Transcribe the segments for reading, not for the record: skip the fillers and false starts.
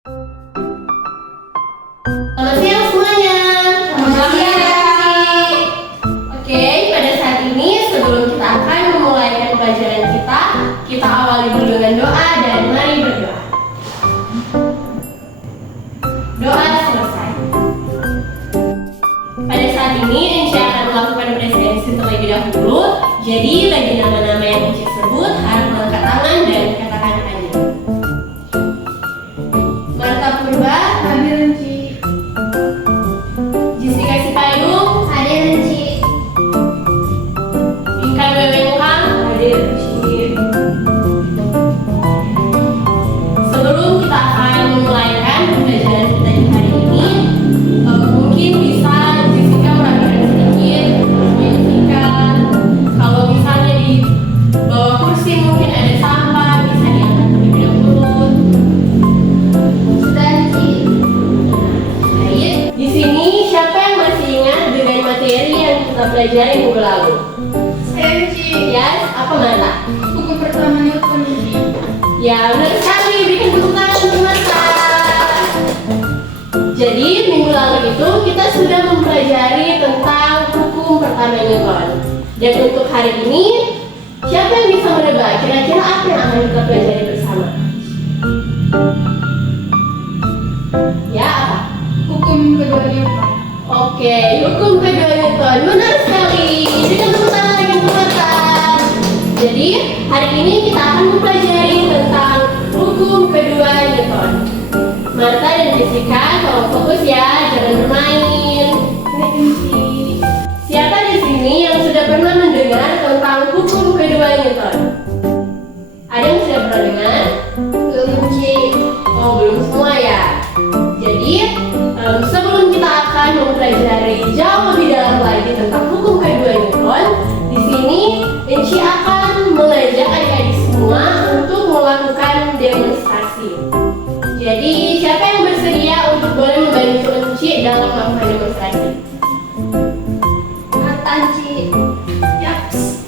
Selamat siang semuanya. Selamat siang. Oke, pada saat ini sebelum kita akan memulai pelajaran kita awali dulu dengan doa dan mari berdoa. Doa selesai. Pada saat ini Enci akan melakukan presidensi terlebih dahulu. Jadi bagi nama-nama yang Enci sebut harap mengangkat tangan dan katakan hadir. Marta Purba, Hadir Enci. Jessica Sipayung, Hadir Enci. Inkan Wewengkang, Hadir Enci. Sebelum kita akan memulaikan pembelajaran kita di hari ini, mungkin bisa Jessica merapikan sedikit Jessica. Kalau misalnya di bawah kursi mungkin ada sampah, bisa diangkat terlebih dahulu. Sudah Enci. Baik, di sini siapa yang masih ingat dengan materi yang kita pelajari minggu lalu? Saya Enci. Yes, apa Marta? Buku pertama Newton Enci. Ya, benar sekali. Berikan tepuk tangan untuk Marta. Jadi, minggu lalu itu kita sudah mempelajari tentang hukum pertama Newton. Dan untuk hari ini, siapa yang bisa menebak kira-kira apa yang akan kita pelajari bersama? Ya, apa? Hukum kedua Newton. Oke, hukum kedua Newton. Benar sekali. Berikan tepuk tangan lagi untuk Marta. Jadi, hari ini kita akan mempelajari tentang hukum kedua Newton. Marta dan Jessica, tolong fokus ya, jangan bermain. Baik Enci. Siapa di sini yang sudah pernah mendengar tentang hukum kedua Newton? Ada yang sudah pernah dengar? Belum Enci. Oh, belum semua ya. Jadi, sebelum kita akan mempelajari jauh lebih dalam lagi tentang hukum kedua Newton, di sini Enci akan mengajak adik-adik semua untuk melakukan demonstrasi. Jadi, siapa yang bersedia untuk boleh membantu Enci dalam melakukan demonstrasi? Marta Enci. Yaps.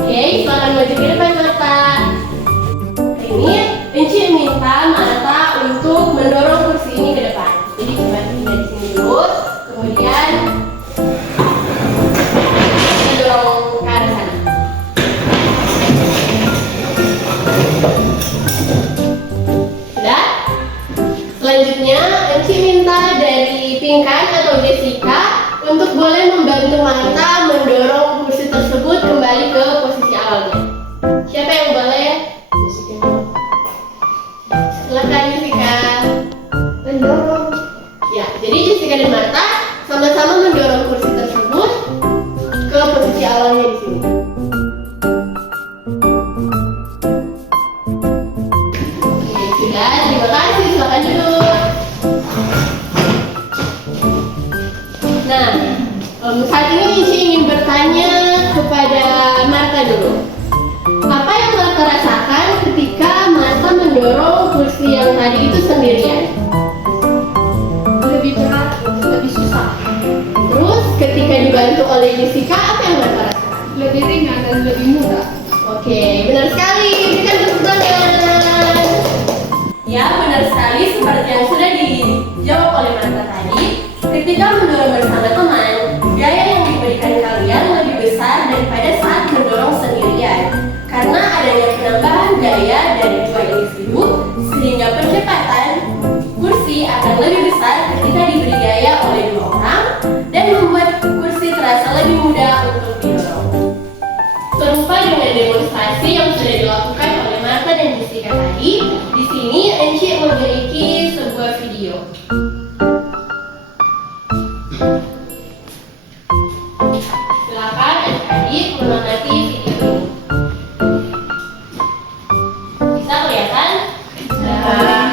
Oke, silakan maju ke depan Marta. Ini Enci minta Marta untuk mendorong kursi ini ke depan. Jadi coba tinggal di sini dulu, kemudian kita dorong ke arah sana. Sudah? Selanjutnya Enci minta dari Pinkan atau Jessica untuk boleh membantu Marta mendorong kursi tersebut kembali ke posisi awalnya. Siapa yang boleh? Jessica. Silakan Jessica. Mendorong. Ya, jadi Jessica dan Marta sama-sama mendorong kursi tersebut ke posisi awalnya di sini. Oke, sudah. Terima kasih. Silakan duduk. Nah, saat ini Nici ingin bertanya kepada Marta dulu. Apa yang Marta rasakan ketika Marta mendorong kursi yang tadi itu sendirian? Lebih berat, lebih susah. Terus ketika dibantu oleh Jessica, apa yang Marta rasakan? Lebih ringan dan lebih mudah. Oke, benar sekali. Berikan tepuk tangan. Ya, benar sekali seperti yang sudah dijawab oleh Marta tadi. Ketika mendorong bersama teman, gaya yang diberikan kalian lebih besar daripada saat mendorong sendirian. Karena adanya penambahan gaya dari dua individu, sehingga percepatan kursi akan lebih besar ketika diberi gaya oleh dua orang dan membuat kursi terasa lebih mudah untuk didorong. Serupa dengan demonstrasi yang sudah dilakukan oleh Marta dan Jessica tadi, di sini Enci memiliki sebuah video. Silakan adik-adik mengamati video ini. Bisa kelihatan? Nah.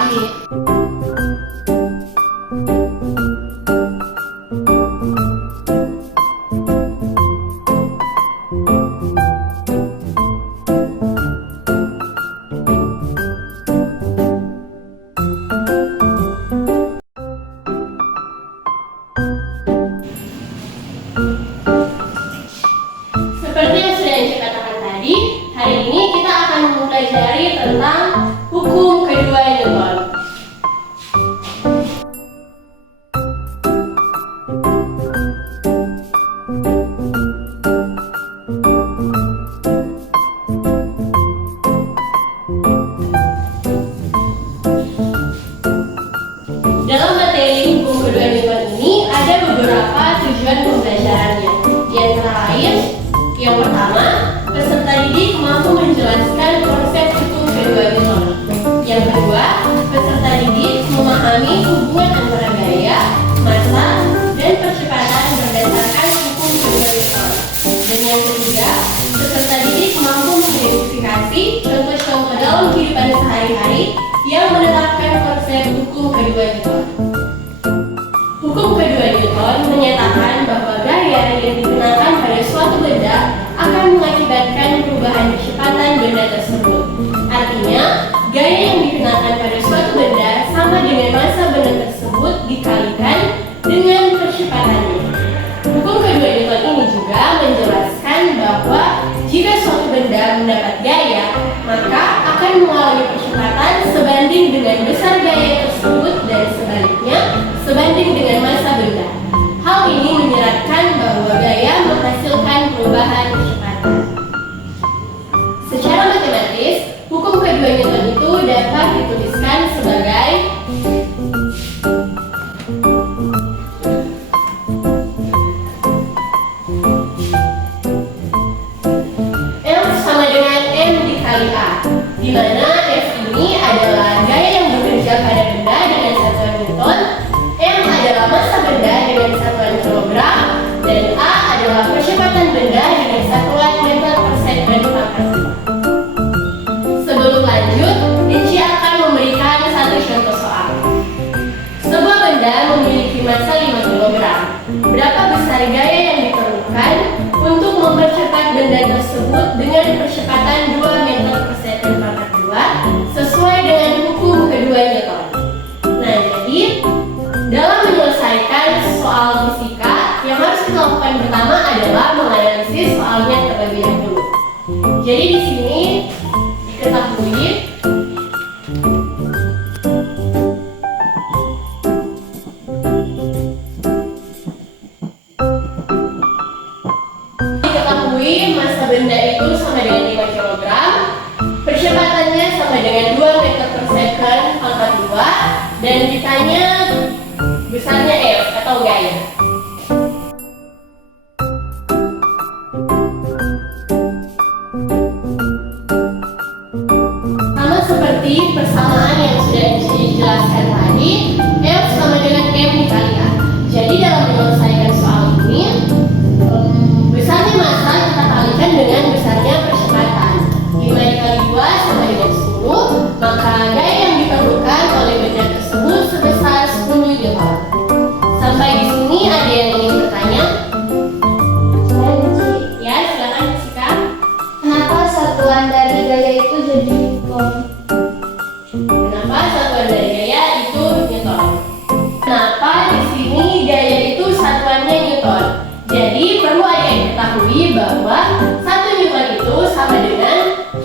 hukum kedua Newton. Hukum kedua Newton menyatakan bahwa gaya yang digunakan pada suatu benda akan mengakibatkan perubahan kecepatan benda tersebut. Artinya, gaya yang digunakan pada suatu benda sama dengan massa benda tersebut dikalikan dengan percepatannya. Hukum kedua Newton ini juga menjelaskan bahwa jika suatu benda mendapat gaya, maka akan mengalami percepatan sebanding dengan besar gaya tersebut dan sebaliknya sebanding dengan massa benda. Hal ini menyeratkan bahwa gaya menghasilkan perubahan kecepatan. Secara matematis, hukum kedua Newton itu dapat dituliskan sebagai F sama dengan M dikali A, di mana F ini adalah gaya yang bekerja pada benda dengan satuan Newton, M adalah massa benda dengan satuan kilogram, dan A adalah percepatan benda dengan satuan meter per second pangkat 2. Sebelum lanjut, Enci akan memberikan satu contoh soal. Sebuah benda memiliki massa 5 kg. Berapa besar gaya yang diperlukan untuk mempercepat benda tersebut dengan percepatan 2 meter per second pangkat 2 sesuai dengan hukum kedua Newton? Nah, jadi dalam menyelesaikan soal fisika, yang harus kita lakukan pertama adalah menganalisis soalnya terlebih dahulu. Jadi di sini diketahui massa benda itu sama dengan 5 kg, percepatannya sama dengan 2 meter per second pangkat 2, dan ditanya besarnya F atau gaya. Sama seperti persamaan yang sudah dijelaskan tadi, F sama dengan M dikali A. Jadi dalam menyelesaikan soal ini, besarnya massa kita kalikan dengan besarnya percepatan. 5 dikali 2 sama dengan 10, maka gaya yang diperlukan oleh benda tersebut sebesar 10 Newton. Sampai di sini ada yang ingin bertanya? Ya, silakan Jessica. Kenapa satuan dari gaya itu jadi Newton? Kenapa satuan dari gaya itu Newton? Kenapa di sini gaya itu satuannya Newton? Jadi perlu ada yang ketahui bahwa 1 Newton itu sama dengan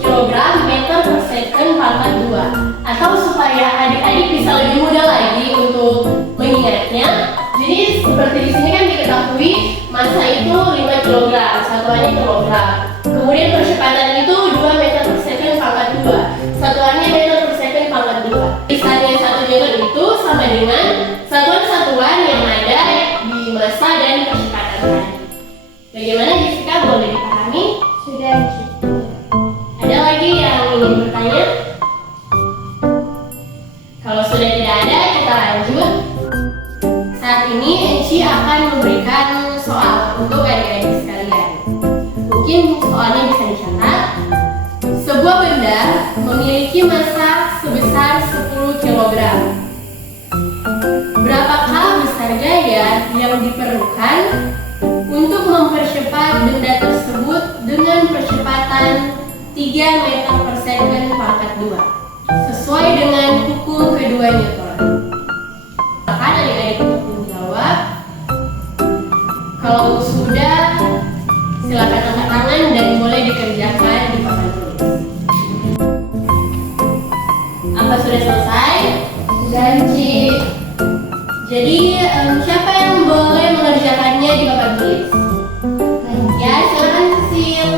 kilogram meter per second pangkat 2. Atau supaya adik-adik bisa lebih mudah lagi untuk mengingatnya, jadi seperti di sini kan diketahui massa itu 5 kg, satuannya kilogram. Kemudian percepatan itu 2 meter per second pangkat 2, satuannya meter per second pangkat 2. Misalnya 1 Newton itu sama dengan satuan-satuan yang ada di massa dan percepatan tadi. Bagaimana Jessica, boleh dipahami? Sudah. Ada lagi yang ingin bertanya? Kalau sudah tidak ada, kita lanjut. Saat ini Enci akan memberikan soal untuk adik-adik sekalian. Mungkin soalnya bisa dicatat. Sebuah benda memiliki massa sebesar 10 kg. Berapakah besar gaya yang diperlukan untuk mempercepat benda tersebut dengan percepatan 3 meter per second pangkat 2 sesuai dengan hukum kedua Newton? Silakan adik-adik untuk menjawab. Kalau sudah, silakan angkat tangan dan boleh dikerjakan di papan tulis. Apa sudah selesai? Sudah, Enci. Jadi siapa yang boleh mengerjakannya di papan tulis? Ya, silakan Cecil.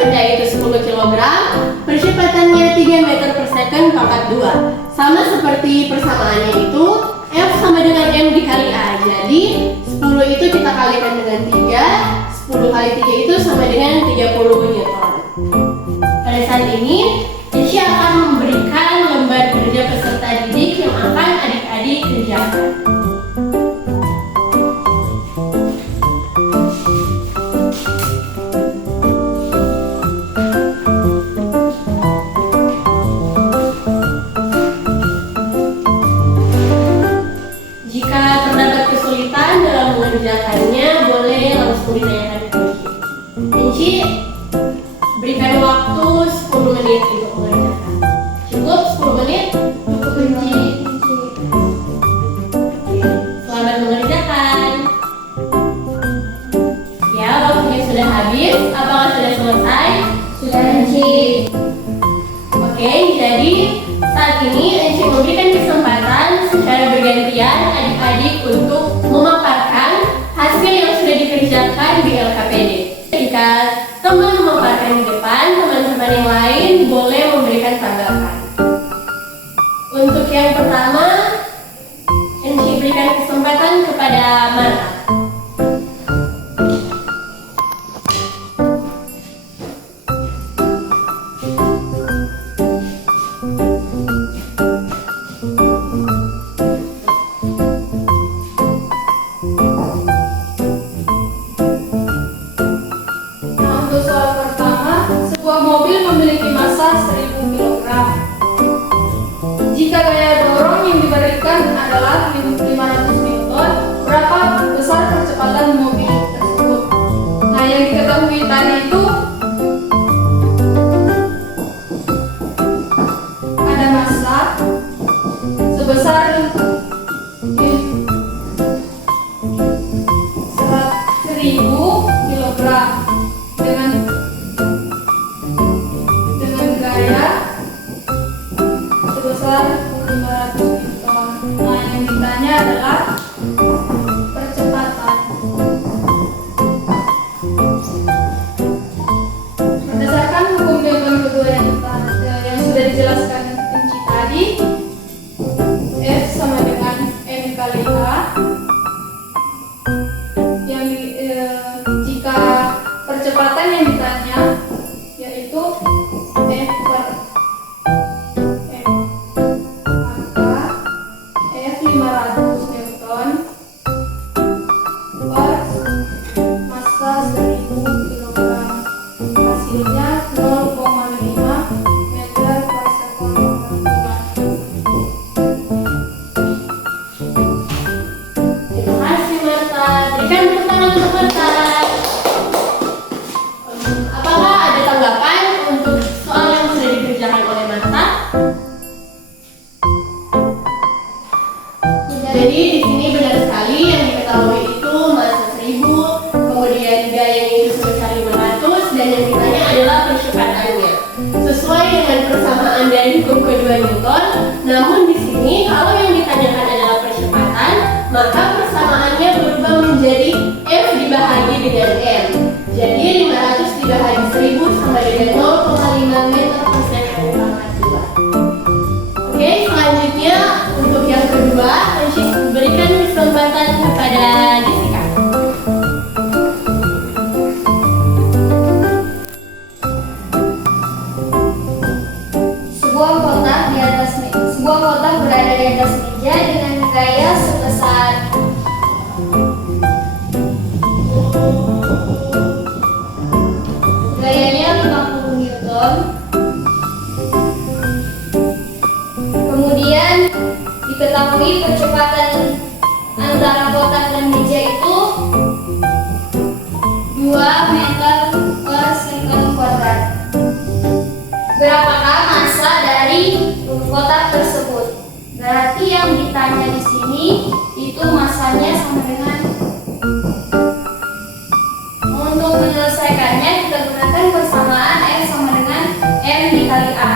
benda itu 10 kg, percepatannya 3 meter per second pangkat 2. Sama seperti persamaannya itu, F sama dengan M dikali A. Jadi 10 itu kita kalikan dengan 3, 10 kali 3 itu sama dengan 30 Newton. Pada saat ini, Eci akan memberikan lembar kerja peserta didik yang akan adik-adik kerjakan. Jika terdapat kesulitan dalam mengerjakannya, boleh langsung ditanyakan ke Eci. Berikan waktu 10 menit untuk mengerjakan. Cukup 10 menit? Cukup Enci. Selamat mengerjakan. Ya, waktunya sudah habis. Apakah sudah selesai? Sudah Enci. Oke, jadi saat ini Enci memberikan kesempatan secara bergantian adik-adik untuk memaparkan hasil yang sudah dikerjakan di LKPD. Jika teman memaparkan di depan, teman-teman yang lain boleh memberikan tanggapan. Untuk yang pertama, Enci berikan kesempatan kepada Marta. Untuk soal pertama, sebuah mobil memiliki massa 1000 kg. Jika gaya dorong yang diberikan adalah 500 Newton, berapa besar kecepatan mobil tersebut? Nah, yang diketahui tadi itu ada massa sebesar 1000 kg dengan gaya sebesar 500 Newton. Nah, yang ditanya adalah percepatan. Berdasarkan hukum Newton kedua yang sudah dijelaskan Enci tadi, F sama dengan M kali A. Jika percepatan yang ditanya yaitu F per M, maka F 500 Newton per massa 1000 kg, hasilnya 0,5 meter per sekon pangkat 2. Terima kasih Marta. Berikan tepuk tangan untuk Marta. Apakah ada tanggapan untuk soal yang sudah dikerjakan oleh Marta? Jadi di sini benar sekali yang diketahui itu massa 1000, kemudian gayanya itu sebesar 500, dan yang ditanya adalah percepatannya. Sesuai dengan persamaan dari hukum kedua Newton, namun di sini kalau yang ditanyakan adalah percepatan, maka persamaannya berubah menjadi F dibahagi dengan M. Jadi 500 dibahagi 1000 sama dengan 0,5 meter per second pangkat 2. Oke, selanjutnya untuk yang kedua, Enci berikan kesempatan kepada Jessica. Sebuah kotak berada di atas meja dengan gaya sebesar gayanya 50 Newton. Kemudian diketahui percepatan antara kotak dan meja itu 2 meter per sekon kuadrat. Berapakah massa dari kotak tersebut? Berarti yang ditanya di sini itu massanya sama dengan. Untuk menyelesaikannya kita gunakan persamaan F sama dengan M dikali A.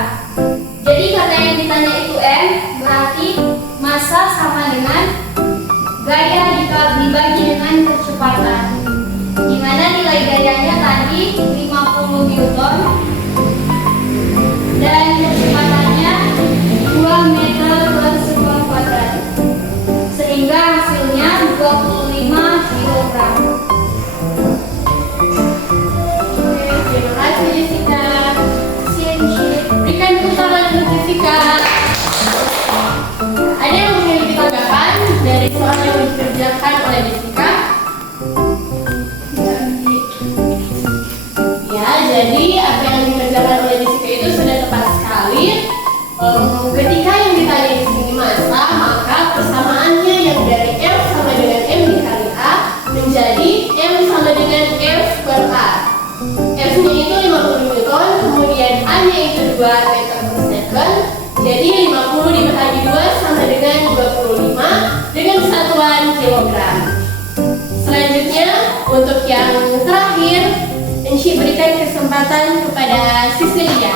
Jadi karena yang ditanya itu M, berarti massa sama dengan gaya dibagi dengan kecepatan. Di mana nilai gayanya tadi 50 Newton 25 kg. Oke, terima kasih Jessica. Berikan tepuk tangan untuk Jessica. Ada yang memiliki tanggapan dari soal yang dikerjakan oleh Jessica? Ya, jadi apa yang dikerjakan oleh Jessica itu sudah tepat sekali. Ketika yang ditanya di sini massa, maka persamaannya yang dari F sama dengan M dikali A menjadi M sama dengan F per A. F-nya itu 50 Newton, kemudian A-nya itu 2 meter per second. Jadi 50 dibagi 2 sama dengan 25 dengan satuan kilogram. Selanjutnya, untuk yang terakhir, Enci berikan kesempatan kepada Cecilia.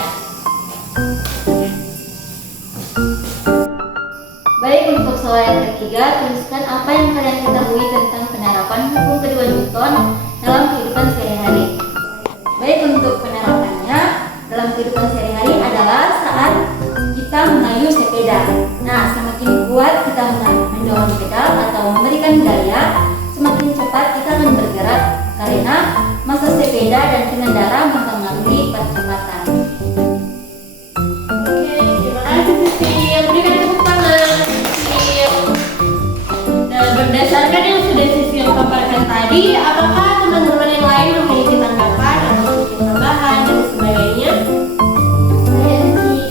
Baik, untuk soal yang ketiga, tuliskan apa yang kalian ketahui tentang penerapan hukum kedua Newton dalam kehidupan sehari-hari. Baik, untuk penerapannya dalam kehidupan sehari-hari adalah saat kita mengayuh sepeda. Nah, semakin kuat kita mendorong pedal atau memberikan gaya, semakin cepat kita akan bergerak karena massa sepeda dan pengendara mempengaruhi percepatan. Oke, terima kasih Cecil. Berikan tepuk tangan Cecil. Nah, berdasarkan yang sudah Cecil paparkan tadi, apakah teman-teman yang lain memiliki tanggapan atau mungkin tambahan dan sebagainya?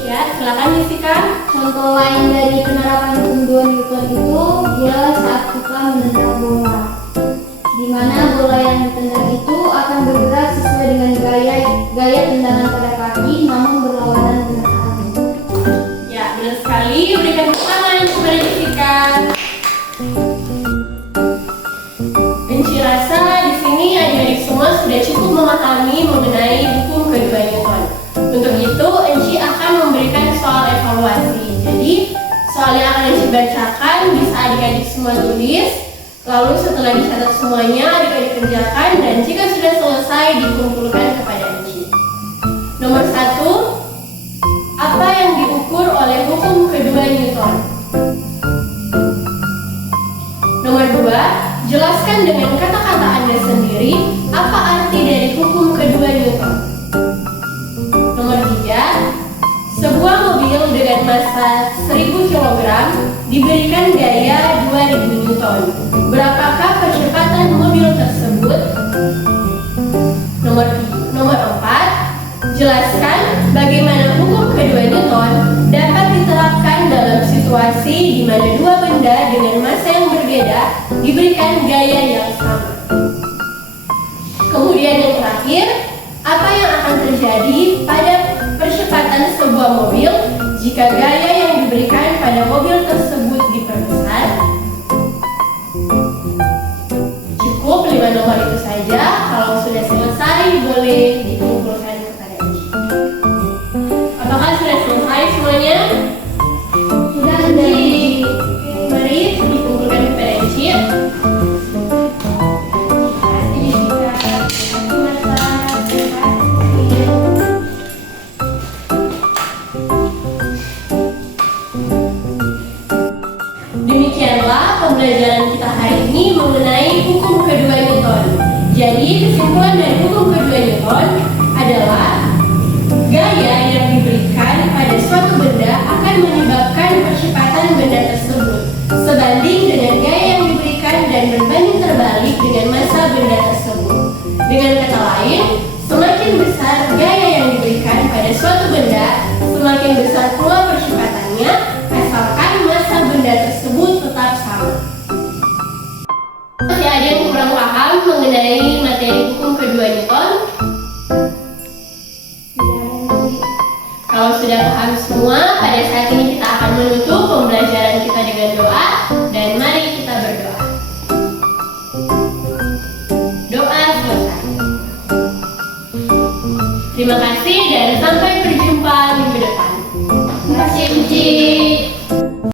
Ya, silakan Jessica. Contoh lain dari penerapan hukum 2 Newton itu ialah saat kita menendang bola, di mana bola yang ditendang itu akan bergerak sesuai dengan gaya tendangan pada kaki, namun berlawanan dengan arah. Ya, benar sekali. Berikan tepuk tangan kepada Jessica. Enci rasa di sini adik-adik semua sudah cukup memahami mengenai hukum kedua Newton. Untuk itu, Enci akan memberikan soal evaluasi. Jadi, soal yang akan Enci bacakan bisa adik-adik semua tulis. Lalu setelah dicatat semuanya, adik-adik kerjakan dan jika sudah selesai dikumpulkan kepada Enci. Nomor 1, apa yang diukur oleh hukum kedua Newton? Nomor 2, jelaskan dengan kata-kata Anda sendiri apa arti dari hukum kedua Newton. Nomor 3, sebuah mobil dengan massa 1000 kg diberikan gaya 2000 Newton. Berapakah percepatan mobil tersebut? Nomor 4, jelaskan bagaimana hukum kedua Newton dapat diterapkan dalam situasi di mana dua benda dengan massa yang berbeda diberikan gaya yang sama. Kemudian yang terakhir, apa yang akan terjadi pada percepatan sebuah mobil jika gaya yang diberikan pada mobil tersebut diperbesar? Cukup 5 nomor itu saja. Kalau sudah selesai, boleh dikumpulkan kepada Enci. Apakah sudah selesai semuanya? Sudah Jadi, mari dikumpulkan kepada Enci. Demikianlah pembelajaran kita hari ini mengenai hukum kedua Newton. Jadi kesimpulan dari hukum kedua Newton adalah gaya yang diberikan pada suatu benda akan menyebabkan percepatan benda tersebut sebanding dengan gaya yang diberikan dan berbanding terbalik dengan massa benda tersebut. Dengan kata lain, semakin besar gaya yang diberikan pada suatu benda, semakin besar pula percepatannya, asalkan massa benda tersebut tetap sama. Masih ada yang kurang paham mengenai materi hukum kedua Newton? Kalau sudah paham semua, pada saat ini kita akan menutup pembelajaran kita dengan doa dan mari kita berdoa. Doa selesai. Terima kasih dan sampai berjumpa minggu depan. Terima kasih, Enci.